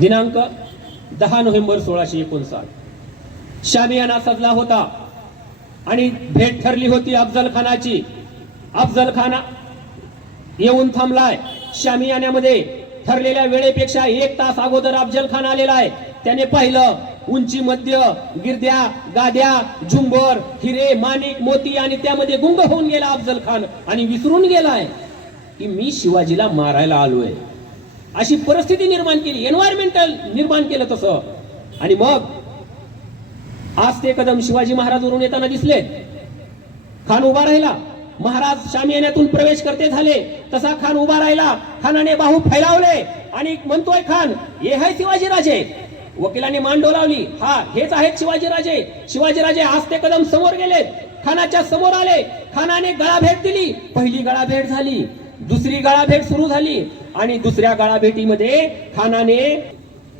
दिनांक दहा नोव्हेंबर सोळाशे एकोणसाठ. शामियाना सजला होता आणि भेट ठरली होती अफजल खानाची अफजल खाना येऊन थांबलाय. शामियान्यामध्ये ठरलेल्या वेळेपेक्षा एक तास अगोदर अफजल खान आलेला आहे. त्याने पाहिलं उंची मध्य गिरद्या गाद्या झुंबर हिरे माणिक मोती आणि त्यामध्ये गुंग होऊन गेला अफजल खान आणि विसरून गेलाय की मी शिवाजीला मारायला आलोय. अशी परिस्थिती निर्माण केली एन्व्हायरमेंटल निर्माण केलं तसं. आणि मग आज ते कदम शिवाजी महाराज वरून येताना दिसले. खान उभा राहिला. महाराज शामियान्यातून प्रवेश करते झाले. तसा खान उभा राहिला. खानाने बाहू फैलावले. आणि म्हणतोय खान हे आहे शिवाजीराजे वकिलाने मान डोलावली हा हेच आहेत शिवाजीराजे शिवाजीराजे आज ते कदम समोर गेले खानाच्या समोर आले. खानाने गळाभेट दिली. पहिली गळाभेट झाली. दुसरी गळाभेट सुरू झाली आणि दुसऱ्या गळाभेटीमध्ये खानाने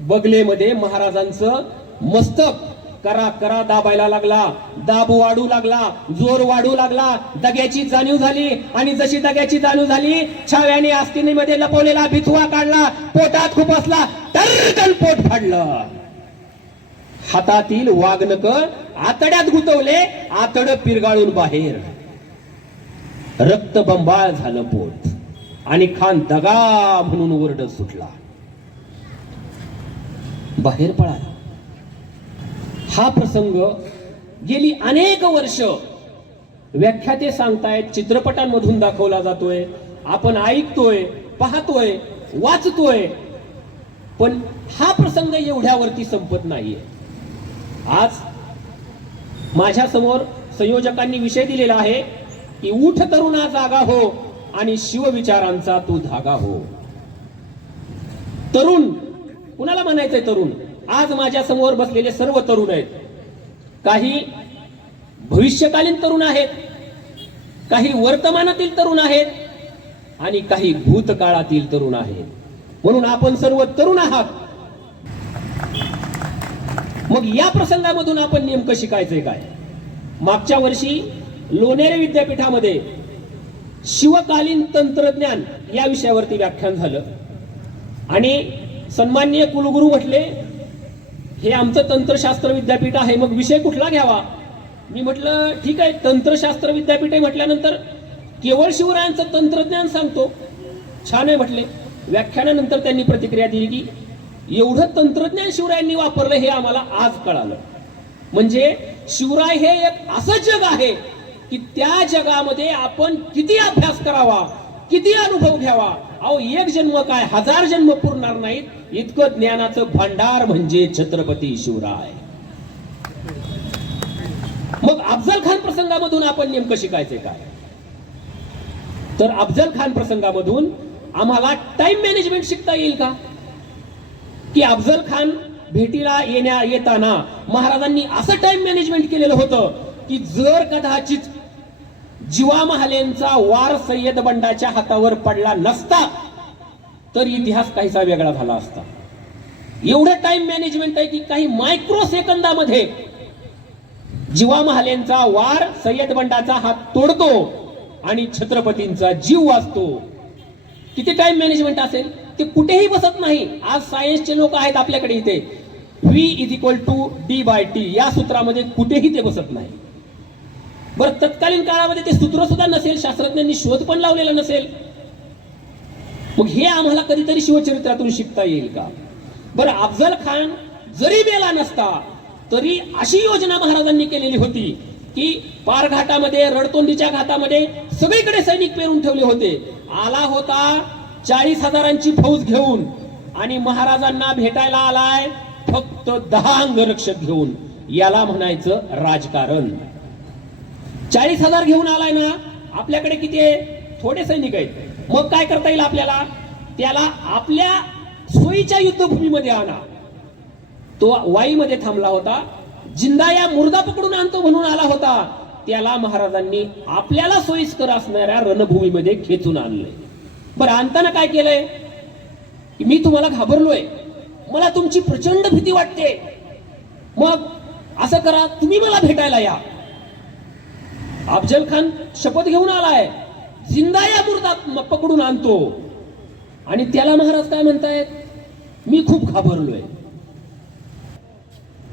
बगलेमध्ये महाराजांचं मस्तक करा करा दाबायला लागला दाब वाढू लागला जोर वाढू लागला दग्याची जाणीव झाली आणि जशी दग्याची जाणीव झाली छाव्याने आस्तिनीमध्ये लपवलेला बिथुआ काढला पोटात खूप असला टर्कन पोट फाडलं. हातातील वागणक आतड्यात गुतवले आतड पिरगाळून बाहेर. रक्तबंबाळ झालं पोट. आणि खान दगा म्हणून वर्ड सुटला. बाहेर पळाला. हा प्रसंग गेली अनेक वर्ष व्याख्याते सांगतायत चित्रपटांमधून दाखवला जातोय. आपण ऐकतोय पाहतोय वाचतोय. पण हा प्रसंग एवढ्यावरती संपत नाहीये. आज माझ्यासमोर संयोजकांनी विषय दिलेला आहे की उठ तरुणा जागा हो आणि शिवविचारांचा तू धागा हो. तरुण कुणाला म्हणायचंय तरुण? आज माझ्यासमोर बसलेले सर्व तरुण आहेत. काही भविष्यकालीन तरुण आहेत काही वर्तमानातील तरुण आहेत आणि काही भूतकाळातील तरुण आहेत. म्हणून आपण सर्व तरुण आहात. मग या प्रसंगामधून आपण नेमकं शिकायचंय काय? मागच्या वर्षी लोणेरे विद्यापीठामध्ये शिवकालीन तंत्रज्ञान या विषयावरती व्याख्यान झालं. आणि सन्माननीय कुलगुरू म्हटले हे आमचं तंत्रशास्त्र विद्यापीठ आहे मग विषय कुठला घ्यावा? मी म्हटलं ठीक आहे तंत्रशास्त्र विद्यापीठ आहे म्हटल्यानंतर केवळ शिवरायांचं तंत्रज्ञान सांगतो. छान आहे म्हटले. व्याख्यानानंतर त्यांनी प्रतिक्रिया दिली की एवढं तंत्रज्ञान शिवरायांनी वापरलं हे आम्हाला आज कळालं. म्हणजे शिवराय हे एक असं जग आहे की त्या जगामध्ये आपण किती अभ्यास करावा किती अनुभव घ्यावा? अहो एक जन्म काय? हजार जन्म पुरणार नाहीत. इतकं ज्ञानाचं भांडार म्हणजे छत्रपती शिवराय. मग अफजल खान प्रसंगामधून आपण नेमकं शिकायचंय काय? तर अफजल खान प्रसंगामधून आम्हाला टाइम मॅनेजमेंट शिकता येईल का? की अफजल खान भेटीला येण्या येताना महाराजांनी असं टाइम मॅनेजमेंट केलेलं होतं की जर कदाचित जीवा महालेंचा वार सय्यद बंडाच्या हातावर पडला नसता तर इतिहास काहीसा वेगळा झाला असता. एवढं टाइम मॅनेजमेंट आहे की काही मायक्रो सेकंदामध्ये जीवा महालेंचा वार सय्यद बंडाचा हात तोडतो आणि छत्रपतींचा जीव वाचतो. किती टाइम मॅनेजमेंट असेल? ते कुठेही बसत नाही. आज सायन्सचे लोक आहेत आपल्याकडे इथे. V is equal to D by T या सूत्रामध्ये कुठेही ते बसत नाही. बरं तत्कालीन काळामध्ये ते सूत्र सुद्धा नसेल शास्त्रज्ञांनी शोध पण लावलेला नसेल. मग हे आम्हाला कधीतरी शिवचरित्रातून शिकता येईल का? बरं अफजल खान जरी मेला नसता तरी अशी योजना महाराजांनी केलेली होती की पारघाटामध्ये रडतोंडीच्या घाटामध्ये सगळीकडे सैनिक पेरून ठेवले होते. आला होता चाळीस हजारांची फौज घेऊन आणि महाराजांना भेटायला आलाय फक्त दहा अंगरक्षक घेऊन. याला म्हणायचं राजकारण. चाळीस हजार घेऊन आलाय ना आपल्याकडे किती आहे? थोडे सैनिक आहेत. मग काय करता येईल आपल्याला? त्याला आपल्या सोयीच्या युद्धभूमीमध्ये आणा. तो वाईमध्ये थांबला होता. जिंदा या मुर्दा पकडून आणतो म्हणून आला होता. त्याला महाराजांनी आपल्याला सोयीस्कर असणाऱ्या रणभूमीमध्ये खेचून आणलंय. बरं आणताना काय केलंय? मी तुम्हाला घाबरलोय. मला तुमची प्रचंड भीती वाटते. मग असं करा तुम्ही मला भेटायला या. अफजल खान शपथ घेऊन आलाय. जिंदा या मुर्दा पकडून आणतो. आणि त्याला महाराज काय म्हणतायत? मी खूप घाबरलोय.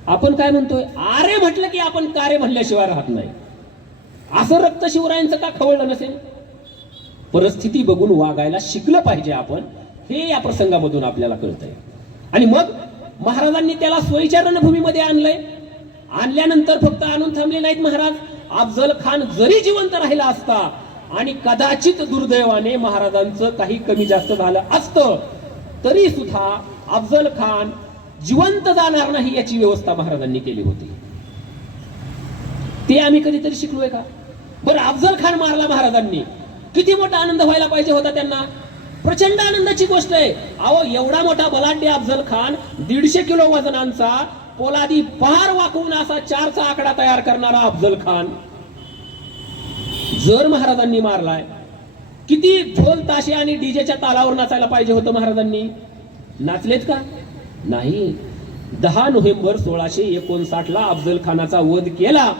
आपण काय म्हणतोय? आरे म्हटलं की आपण कारे म्हणल्याशिवाय राहत नाही. असं रक्त शिवरायांचं का खवळलं नसेल? परिस्थिती बघून वागायला शिकलं पाहिजे आपण. हे या प्रसंगामधून आपल्याला कळतंय. आणि मग महाराजांनी त्याला सोयीच्या रणभूमीमध्ये आणलंय. आणल्यानंतर फक्त आणून थांबले नाहीत महाराज. अफजल खान जरी जिवंत राहिला असता आणि कदाचित दुर्दैवाने महाराजांचं काही कमी जास्त झालं असतं तरी सुद्धा अफजल खान जिवंत जाणार नाही याची व्यवस्था महाराजांनी केली होती. ते आम्ही कधीतरी शिकलोय का? बरं अफजल खान मारला महाराजांनी. किती मोठा आनंद व्हायला पाहिजे होता त्यांना? प्रचंड आनंदाची गोष्ट आहे. अहो एवढा मोठा बलाढ्य अफजल खान दीडशे किलो वजनांचा पोलादी पार वाकवून असा चारचा आकडा तयार करणारा अफजल खान. जर महाराजांनी मारलाय किती ढोल ताशे आणि डीजेच्या तालावर नाचायला पाहिजे होतं महाराजांनी? नाचलेत का? नाही. दहा नोव्हेंबर सोळाशे एकोणसाठ ला अफजल खानाचा वध केला.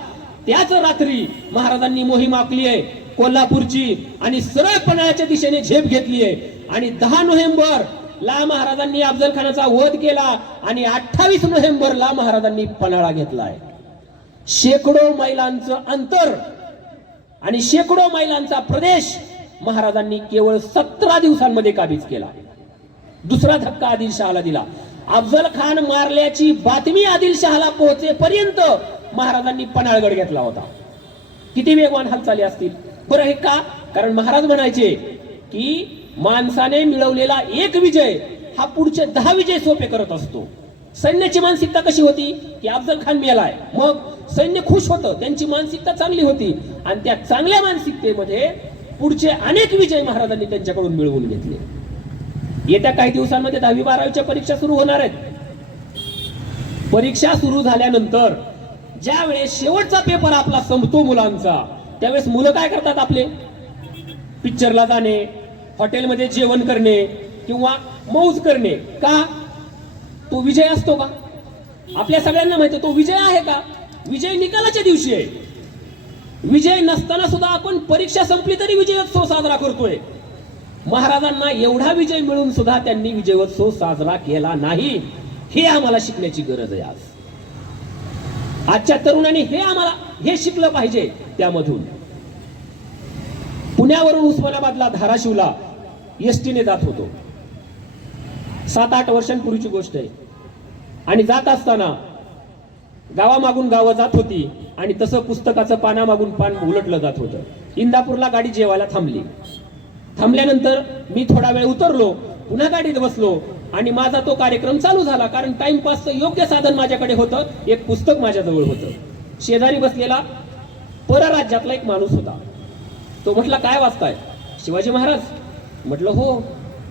त्याच रात्री महाराजांनी मोहीम आखली आहे. कोल्हापूरची आणि सरळ पन्हाळ्याच्या दिशेने झेप घेतली आहे. आणि दहा नोव्हेंबर ला महाराजांनी अफजल खानाचा वध केला आणि अठ्ठावीस नोव्हेंबर ला महाराजांनी पन्हाळा घेतलाय. शेकडो मैलांचं अंतर आणि शेकडो मैलांचा प्रदेश महाराजांनी केवळ सतरा दिवसांमध्ये काबीज केला. दुसरा धक्का आदिलशहाला दिला. अफजल खान मारल्याची बातमी आदिलशहाला पोहोचेपर्यंत महाराजांनी पन्हाळगड घेतला होता. किती वेगवान हालचाली असतील? बरं हे का? कारण महाराज म्हणायचे की माणसाने मिळवलेला एक विजय हा पुढचे दहा विजय सोपे करत असतो. सैन्याची मानसिकता कशी होती? की अफजल खान मेलाय. मग सैन्य खुश होतं. त्यांची मानसिकता चांगली होती. आणि त्या चांगल्या मानसिकतेमध्ये पुढचे अनेक विजय महाराजांनी त्यांच्याकडून मिळवून घेतले. येत्या काही दिवसांमध्ये दहावी बारावीच्या परीक्षा सुरू होणार आहेत. परीक्षा सुरू झाल्यानंतर ज्या वेळेस शेवटचा पेपर आपला संपतो मुलांचा त्यावेळेस मुलं काय करतात आपले? पिक्चरला जाणे हॉटेलमध्ये जेवण करणे किंवा मौज करणे का? तो विजय असतो का? आपल्या सगळ्यांना माहिती तो विजय आहे का? विजय निकालाच्या दिवशी आहे. विजय नसताना सुद्धा आपण परीक्षा संपली तरी विजयोत्सव साजरा करतोय. महाराजांना एवढा विजय मिळून सुद्धा त्यांनी विजयोत्सव साजरा केला नाही. हे आम्हाला शिकण्याची गरज आहे आज. आजच्या तरुणांनी हे आम्हाला हे शिकलं पाहिजे त्यामधून. पुण्यावरून उस्मानाबादला धाराशिवला एसटीने जात होतो. सात आठ वर्षांपूर्वीची गोष्ट आहे. आणि जात असताना गावामागून गावं जात होती आणि तसं पुस्तकाचं पानामागून पान उलटलं जात होतं. इंदापूरला गाडी जेवायला थांबली. थांबल्यानंतर मी थोडा वेळ उतरलो पुन्हा गाडीत बसलो आणि माझा तो कार्यक्रम चालू झाला. कारण टाइमपासचं योग्य साधन माझ्याकडे होतं एक पुस्तक माझ्याजवळ होतं. शेजारी बसलेला परराज्यातला एक माणूस होता. तो म्हटला काय वाचताय? शिवाजी महाराज म्हटलं हो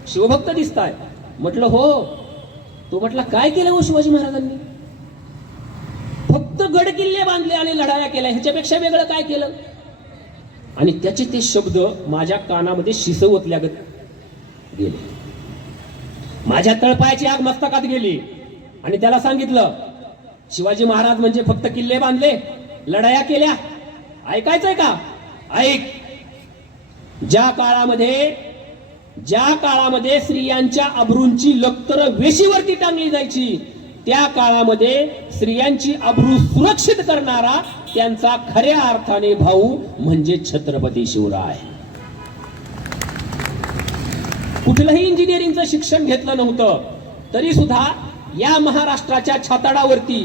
शिवभक्त दिसताय. म्हटलं हो. तो म्हटला काय केलं हो शिवाजी महाराजांनी? फक्त गड किल्ले बांधले आणि लढाया केल्या. ह्याच्यापेक्षा वेगळं काय केलं? आणि त्याचे ते शब्द माझ्या कानामध्ये शिसवतल्यागत गेले. माझ्या तळपायाची आग मस्तकात गेली. आणि त्याला सांगितलं शिवाजी महाराज म्हणजे फक्त किल्ले बांधले लढाया केल्या. ऐकायचंय का? ऐक. ज्या काळामध्ये ज्या काळामध्ये स्त्रियांच्या अब्रूंची लक्तर वेशीवरती टांगली जायची त्या काळामध्ये स्त्रियांची अब्रू सुरक्षित करणारा त्यांचा खऱ्या अर्थाने भाऊ म्हणजे छत्रपती शिवराय. कुठलंही इंजिनिअरिंगचं शिक्षण घेतलं नव्हतं तरी सुद्धा या महाराष्ट्राच्या छाताडावरती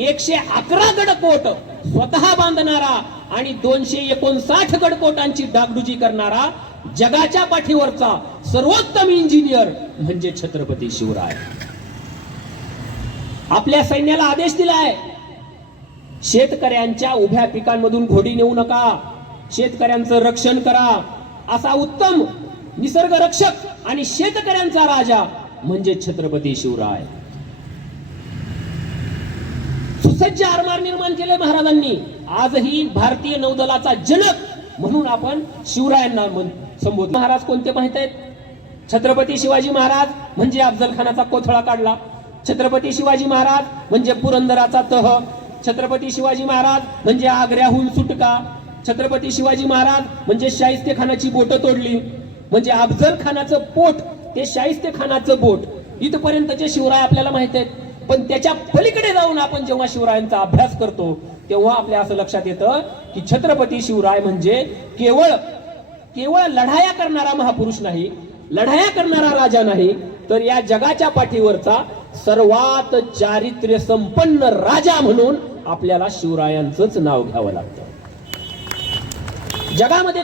एकशे अकरा गडकोट स्वतः बांधणारा आणि दोनशे एकोणसाठ गडकोटांची डागडुजी करणारा जगाच्या पाठीवरचा सर्वोत्तम इंजिनियर म्हणजे छत्रपती शिवराय. आपल्या सैन्याला आदेश दिलाय शेतकऱ्यांच्या उभ्या पिकांमधून घोडी नेऊ नका शेतकऱ्यांचं रक्षण करा. असा उत्तम निसर्ग रक्षक आणि शेतकऱ्यांचा राजा म्हणजे छत्रपती शिवराय. सुसज्ज आरमार निर्माण केले महाराजांनी. आजही भारतीय नौदलाचा जनक म्हणून आपण शिवरायांना म्हण- संबोध महाराज कोणते माहीत आहेत? छत्रपती शिवाजी महाराज म्हणजे अफजल खानाचा कोथळा काढला. छत्रपती शिवाजी महाराज म्हणजे पुरंदराचा तह. छत्रपती शिवाजी महाराज म्हणजे आग्र्याहून सुटका. छत्रपती शिवाजी महाराज म्हणजे शाहिस्ते खानाची बोट तोडली. म्हणजे अफजल खानाचं पोट ते शाहिस्ते खानाचं बोट. इथपर्यंतचे शिवराय आपल्याला माहीत आहेत. पण त्याच्या पलीकडे जाऊन आपण जेव्हा शिवरायांचा अभ्यास करतो तेव्हा आपल्या असं लक्षात येतं की छत्रपती शिवराय म्हणजे केवळ केवळ लढाया करणारा महापुरुष नाही लढाया करणारा राजा नाही तर या जगाच्या पाठीवरचा सर्वात चारित्र्य संपन्न राजा म्हणून आपल्याला शिवरायांचंच नाव घ्यावं लागतं. जगामध्ये